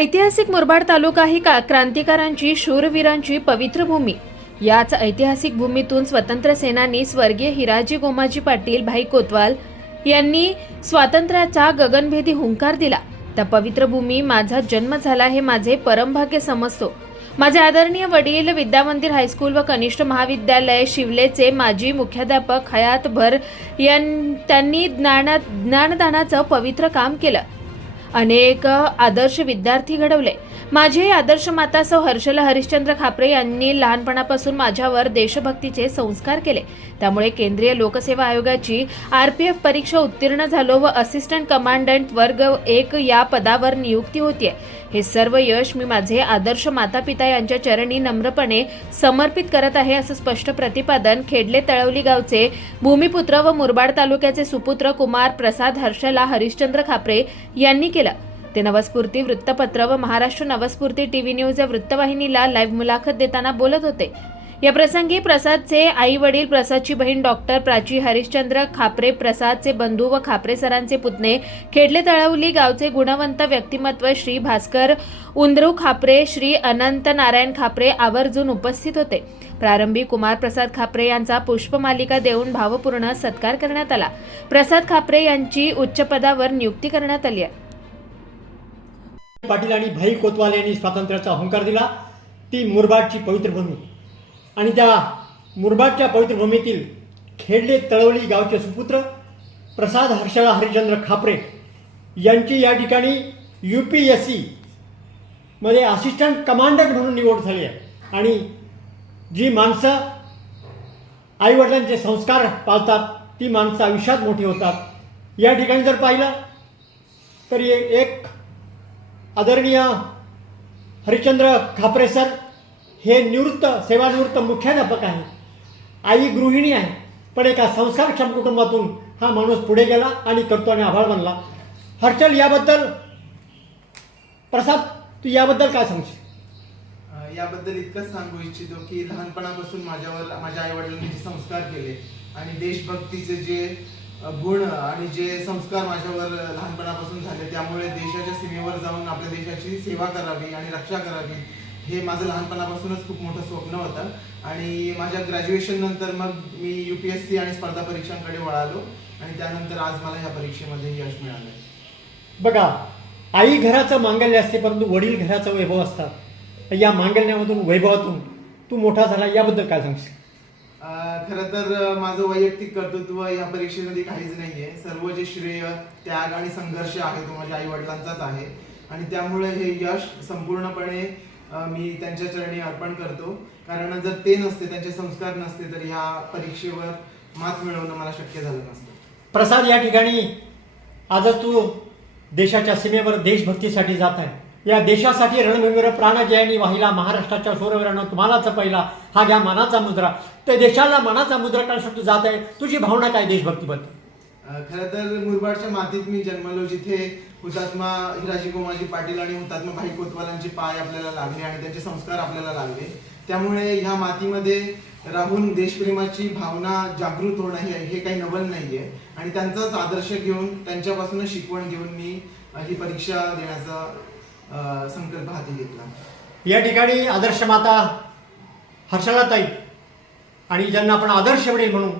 ऐतिहासिक मुरबाड तालुका ही क्रांतिकारांची शूरवीरांची पवित्र भूमी। याच ऐतिहासिक भूमीतून स्वतंत्र सेनानी स्वर्गीय हिराजी गोमाजी पाटील भाई कोतवाल यांनी स्वातंत्र्याचा गगनभेदी हुंकार दिला। त्या पवित्र भूमी माझा जन्म झाला हे माझे परमभाग्य समजतो। माझे आदरणीय वडील विद्यामंदिर हायस्कूल व कनिष्ठ महाविद्यालय शिवलेचे माजी मुख्याध्यापक हयातभर त्यांनी ज्ञानदानाचं पवित्र काम केलं। अनेक आदर्श विद्यार्थी घडवले। माझे आदर्श माता सौ हर्षला हरिश्चंद्र खापरे यांनी लहानपणापासून माझ्यावर देशभक्तीचे संस्कार केले। त्यामुळे केंद्रीय लोकसेवा आयोगाची RPF परीक्षा उत्तीर्ण झालो व असिस्टंट कमांडंट वर्ग 1 या पदावर नियुक्ती होतीये। हे सर्व यश मी माझे आदर्श माता पिता यांच्या चरणी नम्रपणे समर्पित करत आहे, असं स्पष्ट प्रतिपादन खेडले तळवली गावचे भूमिपुत्र व मुरबाड तालुक्याचे सुपुत्र कुमार प्रसाद हर्षला हरिश्चंद्र खापरे यांनी केलं। ते नवस्फूर्ती वृत्तपत्र व महाराष्ट्र नवस्फूर्ती TV न्यूज या वृत्तवाहिनीला लाईव्ह मुलाखत देताना बोलत होते। या प्रसंगी प्रसादचे आई वडील, प्रसादची बहीण डॉक्टर प्राची हरिश्चंद्र खापरे, प्रसादचे बंधू व खापरे सरांचे पुतणे, खेडले तळवली गावचे गुणवंत व्यक्तिमत्व श्री भास्कर उंद्रू खापरे, श्री अनंत नारायण खापरे आवर्जून उपस्थित होते। प्रारंभी कुमार प्रसाद खापरे यांचा पुष्पमालिका देऊन भावपूर्ण सत्कार करण्यात आला। प्रसाद खापरे यांची उच्च पदावर नियुक्ती करण्यात आली आहे। पाटील आणि भाई कोतवाल यांनी स्वातंत्र्याचा हुंकार दिला। ती मुरबाडची पवित्र भूमी आणि त्या मुरबाडच्या पवित्र भूमीतील खेडले तळवली गावचे सुपुत्र प्रसाद हर्षला हरिश्चंद्र खापरे यांची या ठिकाणी UPSC मध्ये असिस्टंट कमांडंट म्हणून निवड झाली आहे। आणि जी माणसं आईवडिलांचे संस्कार पाळतात ती माणसं आयुष्यात मोठी होतात। या ठिकाणी जर पाहिलं तर एक आदरणीय हरिश्चंद्र खापरे सर हे सेवानिवृत्त मुख्याध्यापक आहे। आई गृहिणी आहे, पण एका संस्कारक्षम कुटुंबातून हा माणूस पुढे गेला आणि कर्तव्याने आभाळ बनला। हर्षल, याबद्दल प्रसाद तू याबद्दल काय सांगशील? याबद्दल इतकंच सांगू इच्छितो की लहानपणापासून माझ्या आई वडिलांनी जे संस्कार केले आणि देशभक्तीचे जे गुण आणि जे संस्कार माझ्यावर लहानपणापासून झाले, त्यामुळे देशाच्या सीमेवर जाऊन आपल्या देशाची सेवा करावी आणि रक्षा करावी हे माझं लहानपणापासूनच खूप मोठं स्वप्न होतं। आणि माझ्या ग्रॅज्युएशन नंतर मग मी UPSC आणि स्पर्धा परीक्षांकडे वळालो आणि त्यानंतर आज मला ह्या परीक्षेमध्ये यश मिळालं। बघा, आई घराचं मांगल्य असते, परंतु वडील घराचं वैभव असतात। या मांगल्यामधून वैभवातून तू मोठा झाला, याबद्दल काय सांगशील? खरं तर माझं वैयक्तिक कर्तृत्व या परीक्षेमध्ये काहीच नाहीये। सर्व जे श्रेय, त्याग आणि संघर्ष आहे तो माझ्या आई वडिलांचाच आहे आणि त्यामुळे हे यश संपूर्णपणे मी त्यांच्या चरणी अर्पण करतो। कारण जर ते नसते, त्यांचे संस्कार नसते, तर ह्या परीक्षेवर मात मिळवणं मला शक्य झालं नसतं। प्रसाद, या ठिकाणी आजच तू देशाच्या सीमेवर देशभक्तीसाठी जात आहे। या देशासाठी रणभूमीवर प्राणजयानी वाहिला महाराष्ट्राच्या शूरवीरांनो तुम्हालाच पहिला, हा घ्या मानाचा मुद्रा। तर देशाला मानाचा मुद्रा करण्यासाठी जात आहे, तुझी भावना काय देशभक्तीबद्दल? खरं तर मुरबाडच्या मातीत मी जन्मलो, जिथे हुतात्मा हिराजी गोमाजी पाटील आणि हुतात्मा भाई कोतवालांचे पाय आपल्याला लागले आणि त्यांचे संस्कार आपल्याला लागले। त्यामुळे ह्या मातीमध्ये राहून देशप्रेमाची भावना जागृत होणं हे काही नवल नाहीये आणि त्यांचाच आदर्श घेऊन, त्यांच्यापासूनच शिकवण घेऊन मी ही परीक्षा देण्याचा संकल्प हाती घेतला। या ठिकाणी आदर्श माता हर्षलाताई आणि ज्यांना आपण आदर्श वडील म्हणून,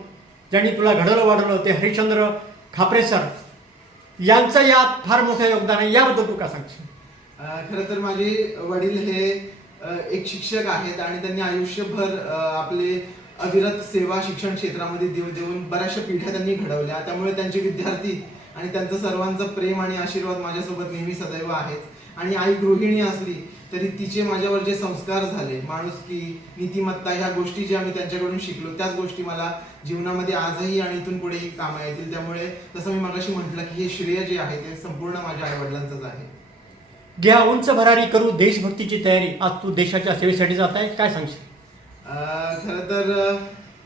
ज्यांनी तुला घडवलं वाढवलं, ते हरिश्चंद्र खापरे सर यांचं यात फार मोठं योगदान आहे। याबद्दल तू काय सांगशील? खरं तर माझे वडील हे एक शिक्षक आहेत आणि त्यांनी आयुष्यभर आपले अविरत सेवा शिक्षण क्षेत्रामध्ये देऊन बऱ्याचशा पिढ्या त्यांनी घडवल्या। त्यामुळे त्यांचे विद्यार्थी आणि त्यांचं सर्वांचं प्रेम आणि आशीर्वाद माझ्यासोबत नेहमी सदैव आहेत। आणि आई गृहिणी असली तरी तिचे माझ्यावर जे संस्कार झाले, माणुसकी, नीतिमत्ता, ह्या गोष्टी ज्या मी त्यांच्याकडून शिकलो, त्याच गोष्टी मला जीवनामध्ये आजही आणि इथून पुढेही कामा येतील। त्यामुळे जसं मी मगाशी म्हटलं की हे श्रेय जे आहे ते संपूर्ण माझ्या आई वडिलांचंच आहे। घ्या उंच भरारी करू देशभक्तीची तयारी, आज तू देशाच्या सेवेसाठी जात आहे, काय सांगशील? खरं तर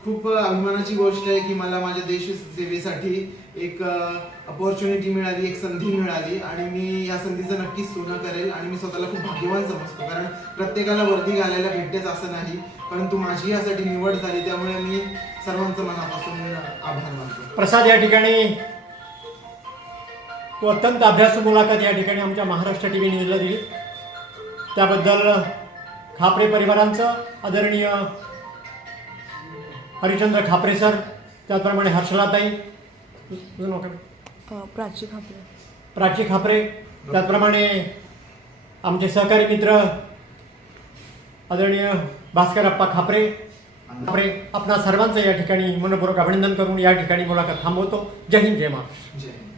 खूप अभिमानाची गोष्ट आहे की मला माझ्या देश सेवेसाठी एक अपॉर्च्युनिटी मिळाली, एक संधी मिळाली आणि मी या संधीचं नक्कीच सोनं करेल आणि मी स्वतःला खूप भाग्यवान समजतो। कारण प्रत्येकाला वर्दी घालायला भेटतेच असं नाही, परंतु माझी यासाठी निवड झाली, त्यामुळे मी सर्वांचं मनापासून आभार मानतो। प्रसाद, या ठिकाणी तू अत्यंत अभ्यासू मुलाखत या ठिकाणी आमच्या महाराष्ट्र TV न्यूजला दिली। त्याबद्दल खापरे परिवारांचं आदरणीय हरिचंद्र खापरे सर, त्याचप्रमाणे हर्षलाताई, तुझं नाव काय? प्राची खापरे, त्याचप्रमाणे आमचे सहकारी मित्र आदरणीय भास्करप्पा खापरे आपणा सर्वांचं या ठिकाणी मनपूर्वक अभिनंदन करून या ठिकाणी मुलाखत थांबवतो. जय हिंद, जय महाराष्ट्र. जय हिंद.